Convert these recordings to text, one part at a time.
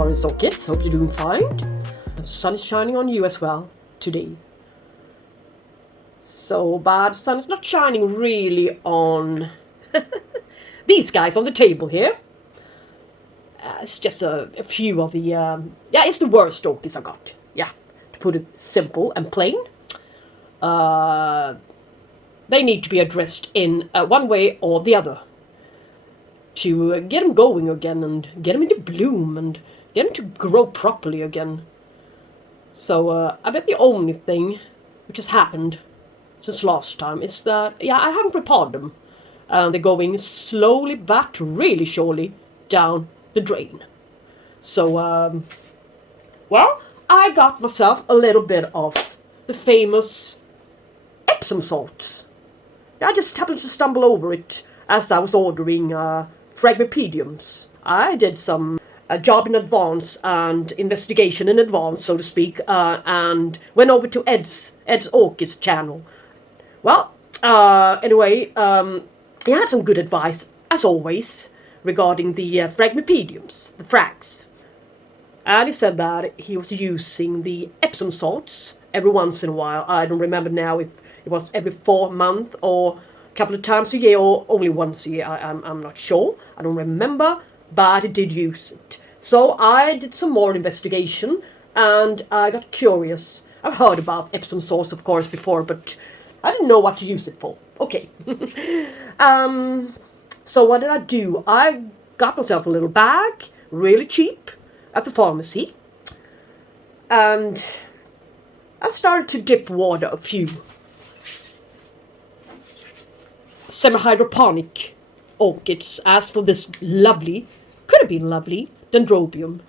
Karin's Orchids. Hope you're doing fine. The sun is shining on you as well today. So, but the sun is not shining really on these guys on the table here. It's just a few of the, yeah, it's the worst orchids I got. Yeah, to put it simple and plain. They need to be addressed in one way or the other to get them going again and get them into bloom and get them to grow properly again. So I bet the only thing which has happened since last time is that, yeah, I haven't repotted them. They're going slowly but really surely down the drain. So, well, I got myself a little bit of the famous Epsom salts. I just happened to stumble over it as I was ordering Fragmipediums. I did some job in advance and investigation in advance, so to speak, and went over to Ed's Orchids channel. Well, anyway, he had some good advice, as always, regarding the Fragmipediums, the frags. And he said that he was using the Epsom salts every once in a while. I don't remember now if it was every 4 months or a couple of times a year or only once a year. I'm not sure. I don't remember, but he did use it. So I did some more investigation and I got curious. I've heard about Epsom salts, of course, before, but I didn't know what to use it for. Okay. So what did I do? I got myself a little bag, really cheap, at the pharmacy. And I started to dip water a few semi-hydroponic orchids as for this lovely, could have been lovely, Dendrobium.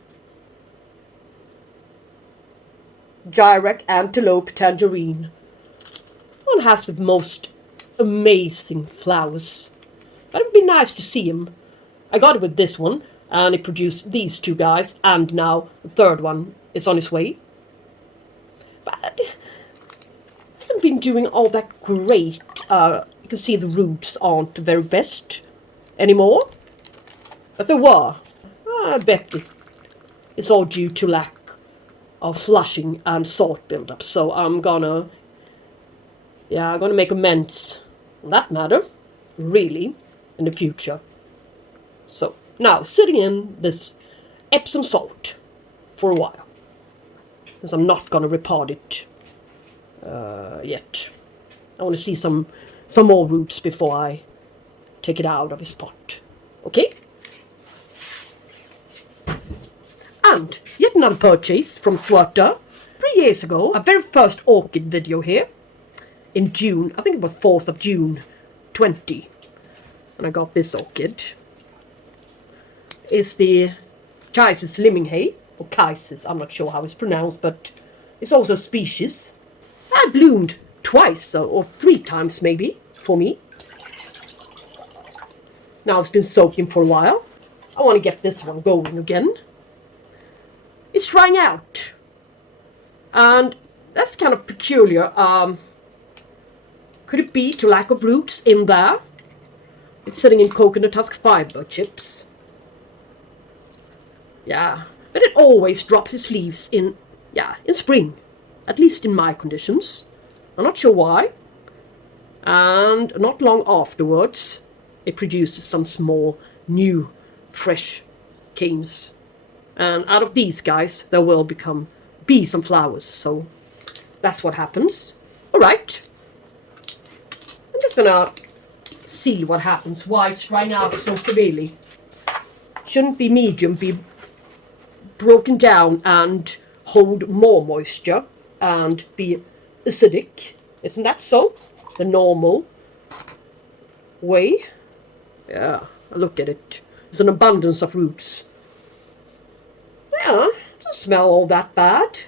Gyrec, Antelope, Tangerine. One has the most amazing flowers. But it would be nice to see him. I got it with this one, and it produced these two guys, and now the third one is on its way. But it hasn't been doing all that great. You can see the roots aren't the very best anymore. But they were. I bet it's all due to lack of flushing and salt buildup. So I'm gonna make amends on that matter, really, in the future. So now sitting in this Epsom salt for a while, because I'm not gonna repot it yet. I want to see some more roots before I take it out of its pot. Okay? And yet another purchase from Sweden. 3 years ago, our very first orchid video here in June. I think it was 4th of June 20. And I got this orchid. It's the Chysis Limminghei, or Chysis, I'm not sure how it's pronounced, but it's also a species. I bloomed twice or 3 times maybe for me. Now it's been soaking for a while. I want to get this one going again. It's drying out. And that's kind of peculiar. Could it be to lack of roots in there? It's sitting in coconut husk fiber chips. Yeah, but it always drops its leaves in spring. At least in my conditions. I'm not sure why. And not long afterwards, it produces some small, new, fresh canes. And out of these guys, there will be some flowers. So that's what happens. All right. I'm just gonna see what happens. Why it's drying out so severely. Shouldn't the medium be broken down and hold more moisture and be acidic? Isn't that so? The normal way? Yeah, look at it. There's an abundance of roots. Yeah, it doesn't smell all that bad.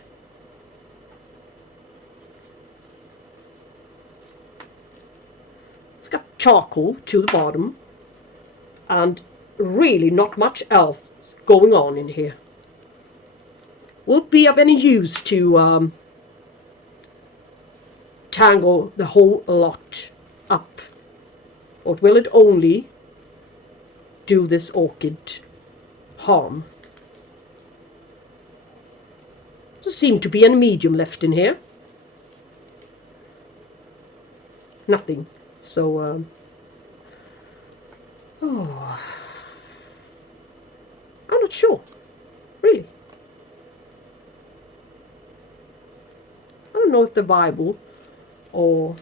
It's got charcoal to the bottom and really not much else going on in here. Will it be of any use to tangle the whole lot up? Or will it only do this orchid harm? Doesn't seem to be any medium left in here. Nothing. So, oh, I'm not sure, really. I don't know if they're viable or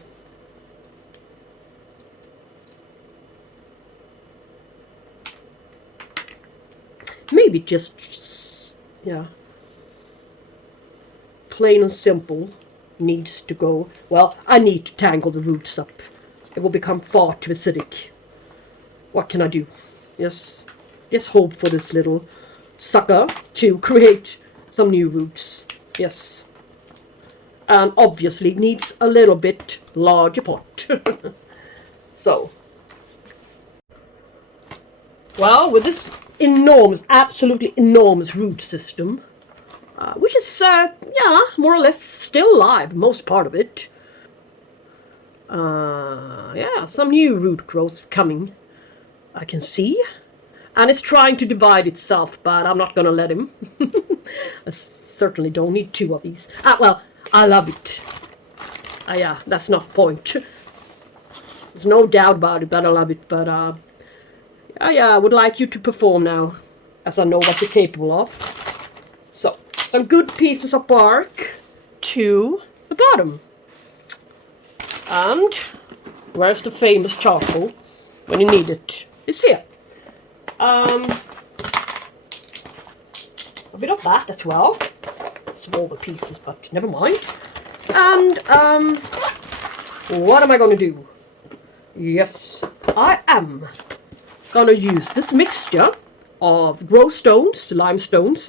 maybe just, yeah, plain and simple needs to go. Well, I need to tangle the roots up. It will become far too acidic. What can I do? Yes, hope for this little sucker to create some new roots. Yes. And obviously needs a little bit larger pot. So, well, with this enormous, absolutely enormous root system, which is, yeah, more or less still alive, most part of it. Yeah, some new root growths coming, I can see. And it's trying to divide itself, but I'm not going to let him. I certainly don't need two of these. Well, I love it. Yeah, that's enough point. There's no doubt about it that I love it, but yeah, I would like you to perform now, as I know what you're capable of. So, some good pieces of bark to the bottom. And where's the famous charcoal when you need it? It's here. A bit of that as well. Smaller pieces, but never mind. And what am I going to do? Yes, I am going to use this mixture of grow stones, limestones,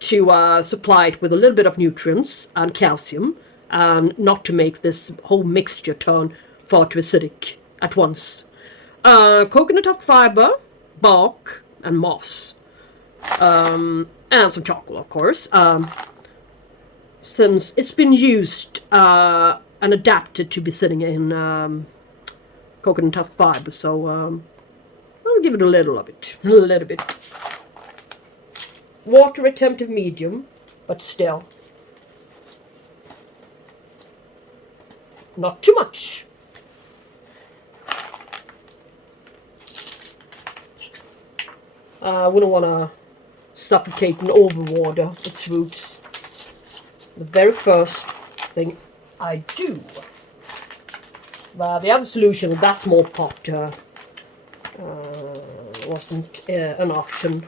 to supply it with a little bit of nutrients and calcium, and not to make this whole mixture turn far too acidic at once. Coconut husk fiber, bark, and moss. And some charcoal, of course. Since it's been used and adapted to be sitting in coconut husk fiber, so I'll give it a little of it. A little bit. Water retentive medium, but still. Not too much. I wouldn't want to suffocate and overwater its roots. The very first thing I do. But the other solution with that small pot wasn't an option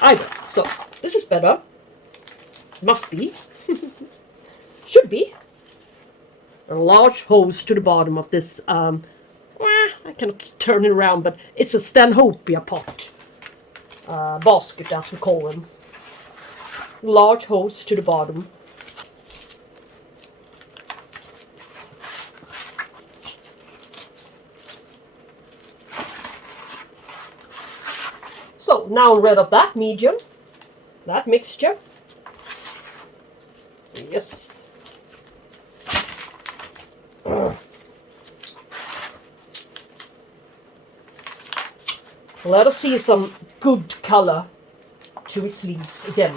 either. So this is better. Must be. Should be. A large hose to the bottom of this. I cannot turn it around, but it's a Stanhopea pot. Basket, as we call them. Large hose to the bottom. So now I'm rid of that medium, that mixture. Yes. Let us see some good color to its leaves again.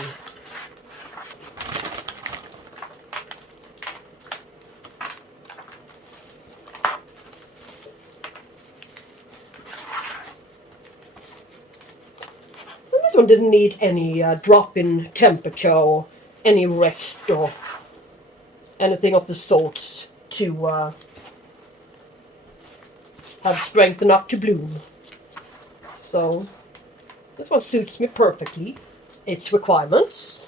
This one didn't need any drop in temperature or any rest or anything of the sorts to have strength enough to bloom. So this one suits me perfectly, its requirements.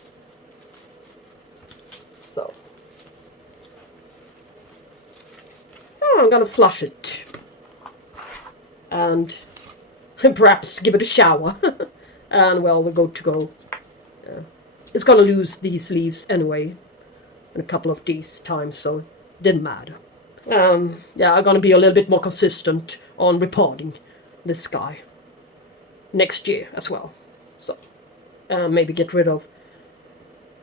So I'm gonna flush it and perhaps give it a shower. And well, we're good to go. It's gonna lose these leaves anyway in a couple of days time, so it didn't matter. Yeah, I'm gonna be a little bit more consistent on repotting this guy next year as well. So maybe get rid of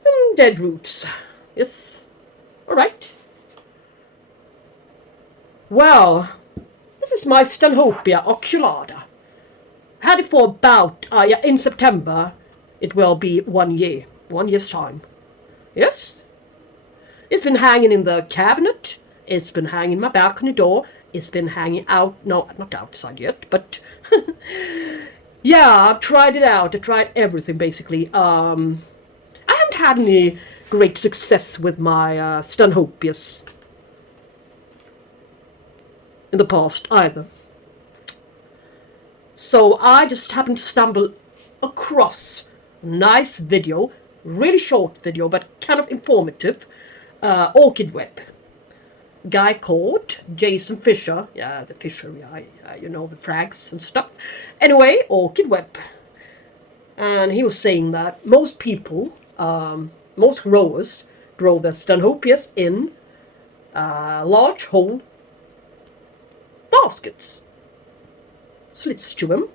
some dead roots. Yes. Alright. Well, this is my Stanhopea oculata. Had it for about, in September, it will be 1 year. 1 year's time. Yes. It's been hanging in the cabinet. It's been hanging in my balcony door. It's been hanging out, no, not outside yet, but yeah, I've tried it out. I tried everything basically. I haven't had any great success with my Stanhopeas in the past either. So I just happened to stumble across a nice video, really short video, but kind of informative, orchid web. Guy called Jason Fisher, yeah, the Fisher, yeah, you know, the frags and stuff. Anyway, orchid web. And he was saying that most people, most growers, grow their Stanhopeas in large hole baskets. Slits to them,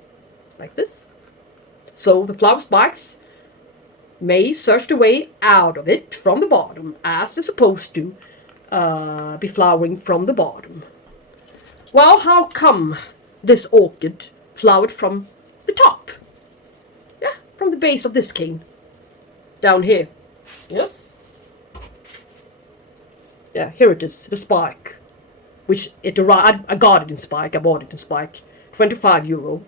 like this. So the flower spikes may search their way out of it from the bottom, as they're supposed to be flowering from the bottom. Well, how come this orchid flowered from the top? Yeah, from the base of this cane. Down here. Yes. Yeah, here it is, the spike. Which it arrived, I got it in spike, I bought it in spike. €25.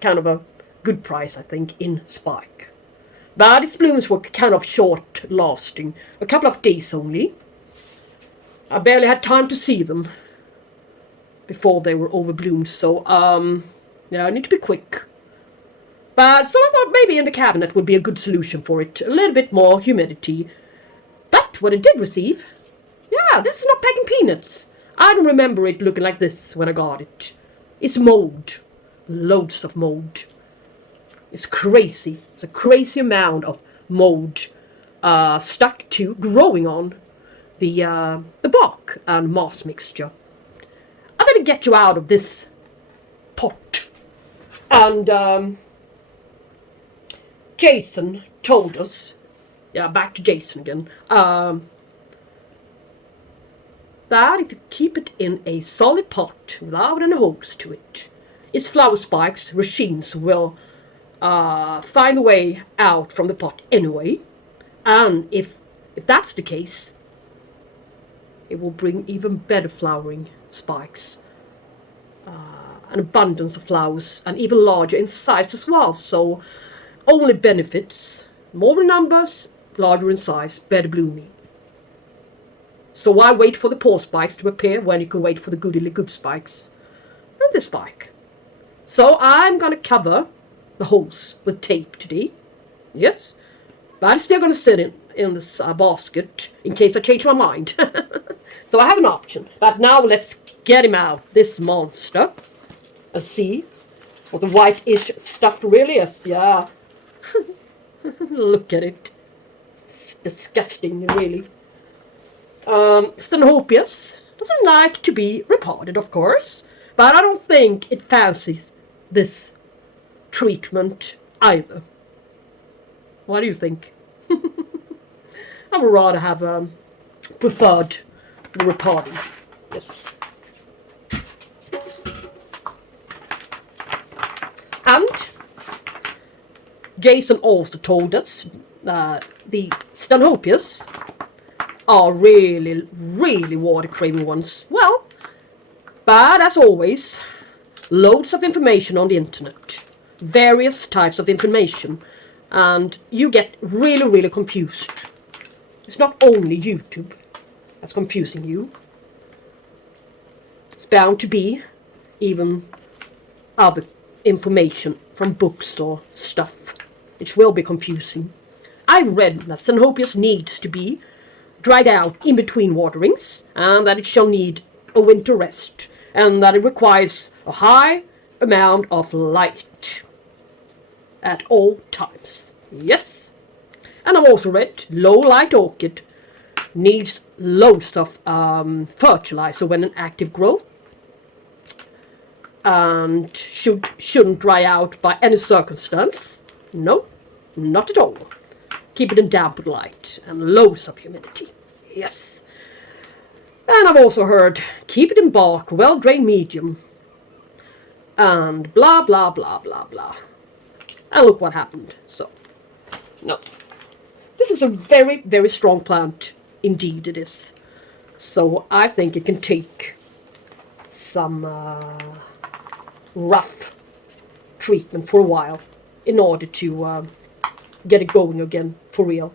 Kind of a good price, I think, in spike. But its blooms were kind of short lasting. A couple of days only. I barely had time to see them before they were overbloomed, so yeah, I need to be quick. But so I thought maybe in the cabinet would be a good solution for it. A little bit more humidity. But what it did receive, yeah, this is not packing peanuts. I don't remember it looking like this when I got it. It's mold. Loads of mold. It's crazy. It's a crazy amount of mold stuck to, growing on the bark and moss mixture. I better get you out of this pot. And Jason told us, yeah, back to Jason again, that if you keep it in a solid pot without any holes to it, its flower spikes, racines, will find a way out from the pot anyway. And if that's the case, it will bring even better flowering spikes, an abundance of flowers, and even larger in size as well. So only benefits, more in numbers, larger in size, better blooming. So why wait for the poor spikes to appear when you can wait for the goodly good spikes? And this spike. So I'm gonna cover the holes with tape today. Yes, but I'm still gonna sit in this basket in case I change my mind. So I have an option. But now let's get him out, this monster, and see what the white-ish stuff really is. Yeah. Look at it. It's disgusting, really. Stenopius doesn't like to be repotted, of course, but I don't think it fancies this treatment either. What do you think? I would rather have preferred the repotting. Yes. And Jason also told us the Stanhopeas are really, really water craving ones. Well, but as always, loads of information on the internet, various types of information, and you get really, really confused. It's not only YouTube that's confusing you. It's bound to be even other information from books or stuff, which will be confusing. I read that Stanhopeas needs to be dried out in between waterings, and that it shall need a winter rest, and that it requires a high amount of light at all times. Yes. And I've also read low light orchid needs loads of fertilizer when in active growth, and shouldn't dry out by any circumstance. No, not at all. Keep it in damp light and loads of humidity. Yes. And I've also heard keep it in bark, well-drained medium, and blah, blah, blah, blah, blah. And look what happened. So, no. The This is a very, very strong plant. Indeed it is. So I think it can take some rough treatment for a while in order to get it going again for real.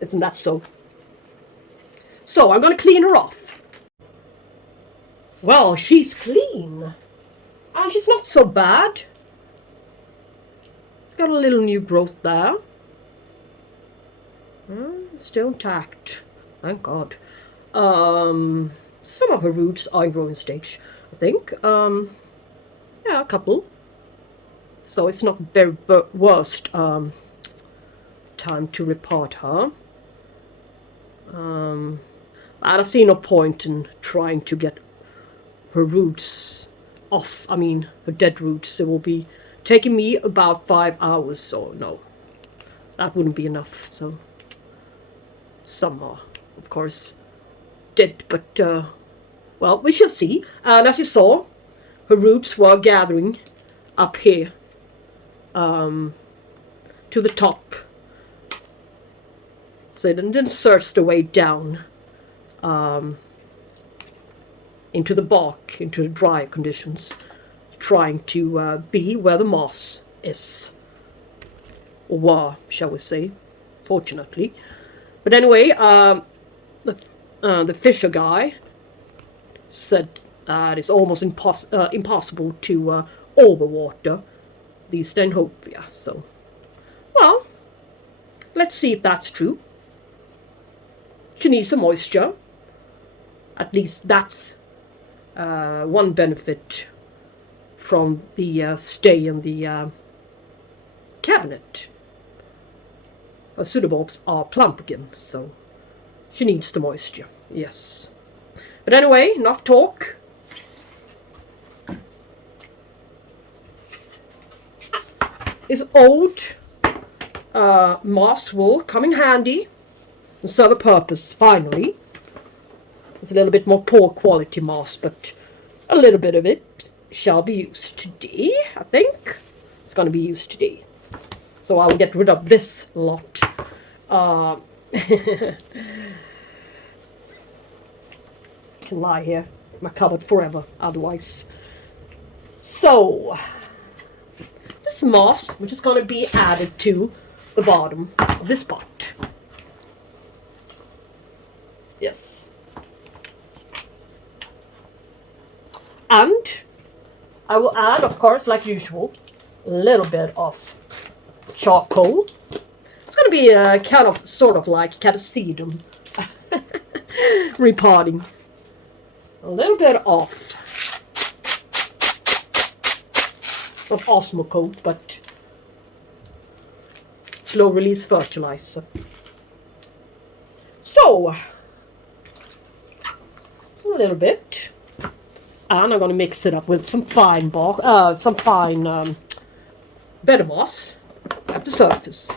Isn't that so? So I'm going to clean her off. Well, she's clean. And she's not so bad. Got a little new growth there. Still intact. Thank God. Some of her roots are in growing stage, I think. Yeah, a couple. So it's not very worst time to repot her. I don't see no point in trying to get her roots off. I mean, her dead roots. It will be taking me about 5 hours, so no. That wouldn't be enough, so... Some are, of course, dead, but, well, we shall see. And as you saw, her roots were gathering up here, to the top. So it didn't search the way down, into the bark, into the dry conditions, trying to be where the moss is, or were, shall we say, fortunately. But anyway, the fisher guy said it's almost impossible to overwater the Stanhopea. So, well, let's see if that's true. She needs some moisture. At least that's one benefit from the stay in the cabinet. Her pseudobulbs are plump again, so she needs the moisture, yes. But anyway, enough talk. This old moss will come in handy and serve a purpose, finally. It's a little bit more poor quality moss, but a little bit of it shall be used today, I think. It's going to be used today. So I'll get rid of this lot. Can lie here in my cupboard forever otherwise. So this moss, which is going to be added to the bottom of this pot. Yes. And I will add, of course, like usual, a little bit of charcoal. It's going to be a kind of, sort of like catasedum repotting. A little bit of, not osmocote, but slow release fertilizer. So, a little bit. And I'm going to mix it up with some fine bark, bed moss at the surface.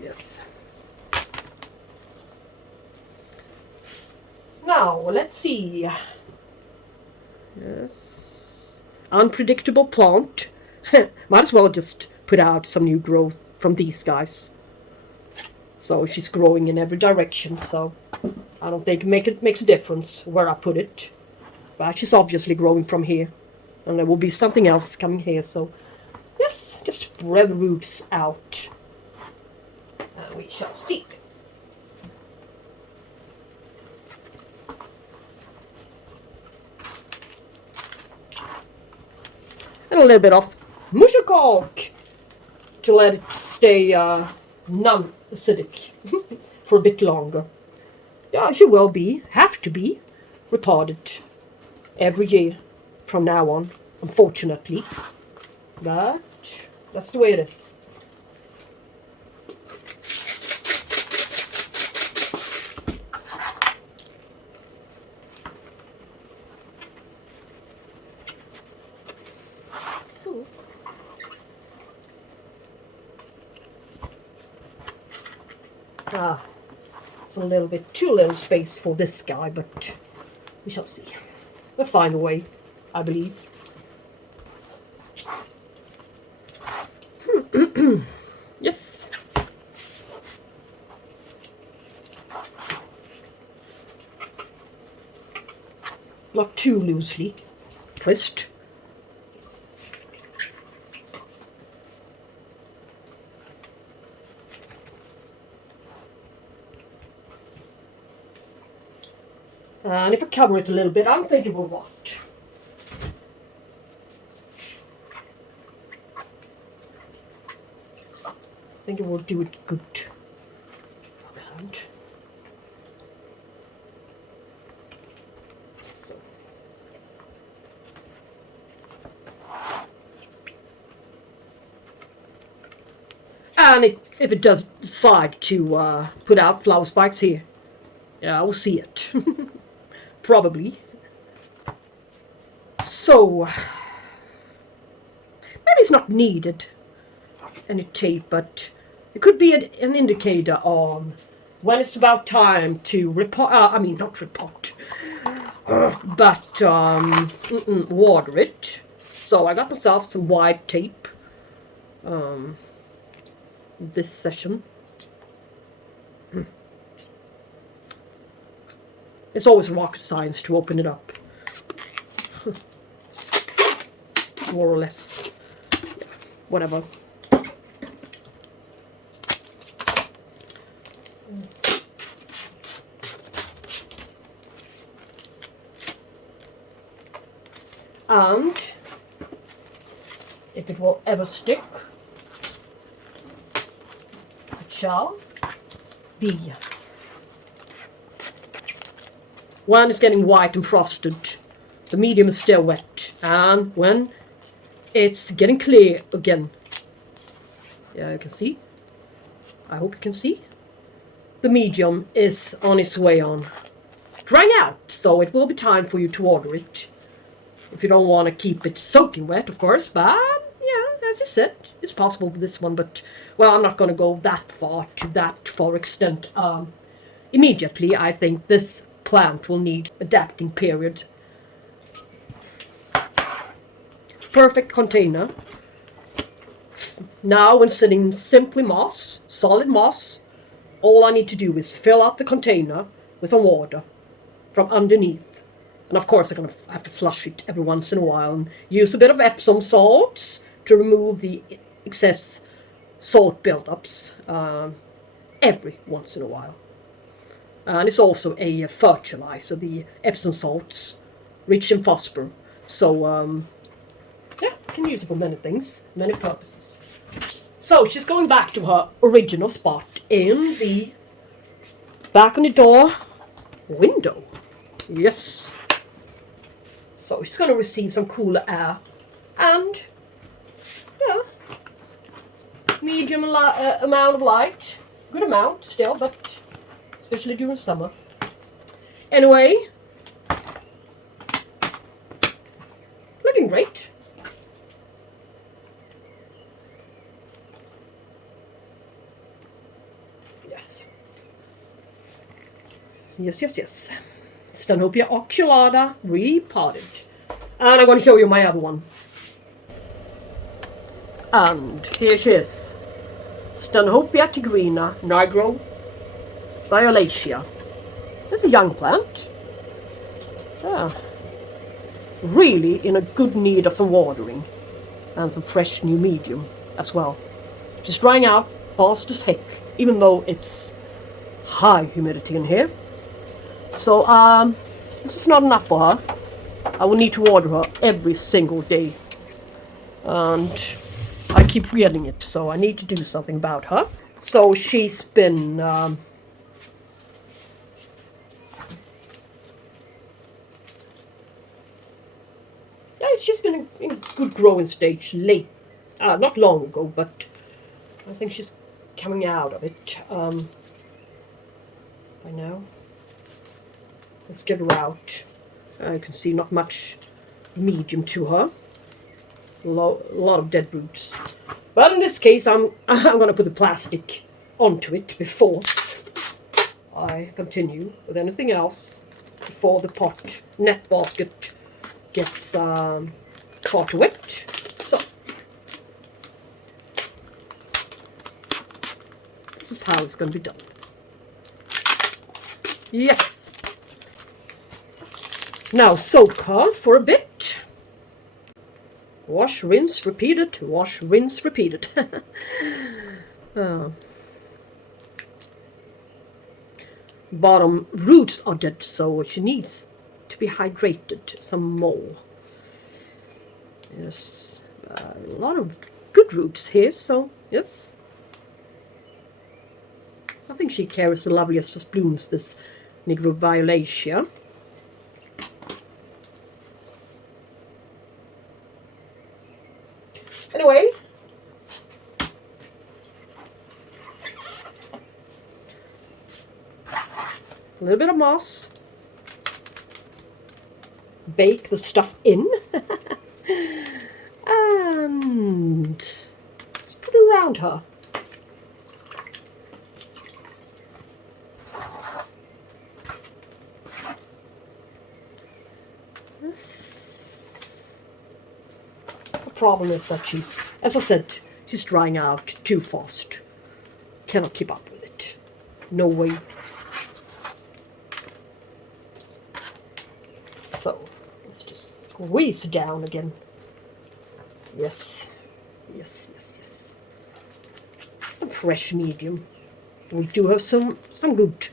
Yes. Now, let's see. Yes. Unpredictable plant. Might as well just put out some new growth from these guys. So she's growing in every direction, so I don't think it makes a difference where I put it. But she's obviously growing from here. And there will be something else coming here, so yes, just spread the roots out. And we shall see. And a little bit of mushacork to let it stay non-acidic for a bit longer. Yeah, she will have to be repotted every year from now on, unfortunately. But that's the way it is. It's a little bit too little space for this guy, but we shall see. We'll find a way, I believe. not too loosely pressed. And if I cover it a little bit, I'm thinking of what? I think it will do it good. So. And if it does decide to put out flower spikes here, yeah, I will see it. Probably. So, maybe it's not needed, any tape, but it could be an indicator on when it's about time to repot, not repot, but water it. So I got myself some white tape this session. It's always rocket science to open it up. More or less. Yeah, whatever. And if it will ever stick, it shall be. When it's getting white and frosted, the medium is still wet, and when it's getting clear again, yeah, you can see, I hope you can see, the medium is on its way on drying out, so it will be time for you to order it. If you don't want to keep it soaking wet, of course, but yeah, as I said, it's possible with this one, but, well, I'm not going to go that far to that far extent. Immediately, I think this plant will need adapting period. Perfect container. Now when sitting simply moss, solid moss, all I need to do is fill up the container with some water from underneath. And of course I'm going to have to flush it every once in a while and use a bit of Epsom salts to remove the excess salt buildups every once in a while. And it's also a fertilizer, the Epsom salts, rich in phosphorus. So, yeah, you can use it for many things, many purposes. So, she's going back to her original spot in the back on the door window. Yes. So, she's going to receive some cooler air. And, yeah, medium amount of light. Good amount still, but especially during summer. Anyway, looking great. Yes. Yes. Stanhopea oculata repotted. And I'm going to show you my other one. And here she is. Stanhopea Tigrina, Nigroviolacea. It's a young plant. Yeah. Really in a good need of some watering. And some fresh new medium as well. She's drying out fast as heck, even though it's high humidity in here. So, this is not enough for her. I will need to water her every single day. And I keep forgetting it, so I need to do something about her. So she's been she's been in a good growing stage late, not long ago, but I think she's coming out of it by now. Let's get her out. You can see not much medium to her. A lot of dead roots. But in this case, I'm going to put the plastic onto it before I continue with anything else, before the pot net basket gets caught wet. So this is how it's going to be done. Yes. Now soak her for a bit. Wash, rinse, repeated. Wash, rinse, repeated. Bottom roots are dead, so she needs to be hydrated some more. Yes, a lot of good roots here, so yes. I think she carries the loveliest blooms, this Nigroviolacea. Anyway, a little bit of moss. Bake the stuff in. And just put it around her. The problem is that she's, as I said, she's drying out too fast. Cannot keep up with it. No way. So let's just squeeze down again. Yes, yes, yes, yes. Some fresh medium. We do have some good.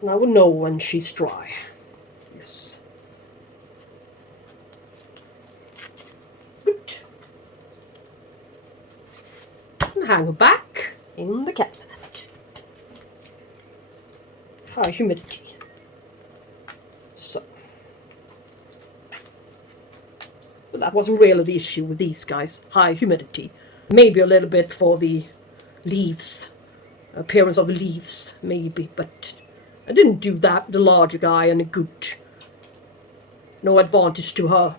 And I will know when she's dry. Yes. Good. And hang her back in the cabinet. High humidity. So that wasn't really the issue with these guys. High humidity. Maybe a little bit for the leaves. Appearance of the leaves, maybe, but I didn't do that, the larger guy, any good. No advantage to her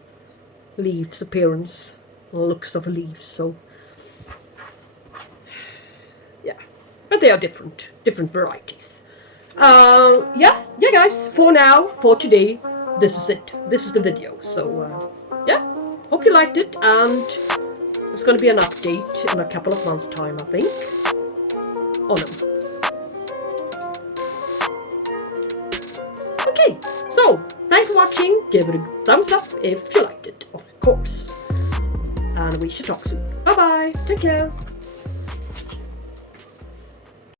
leaves appearance, looks of her leaves, so yeah. But they are different varieties. Yeah guys, for now, for today, this is it. This is the video, so yeah, hope you liked it, and there's going to be an update in a couple of months' time, I think, on them. Okay, so thanks for watching. Give it a thumbs up if you liked it, of course. And we should talk soon. Bye bye. Take care.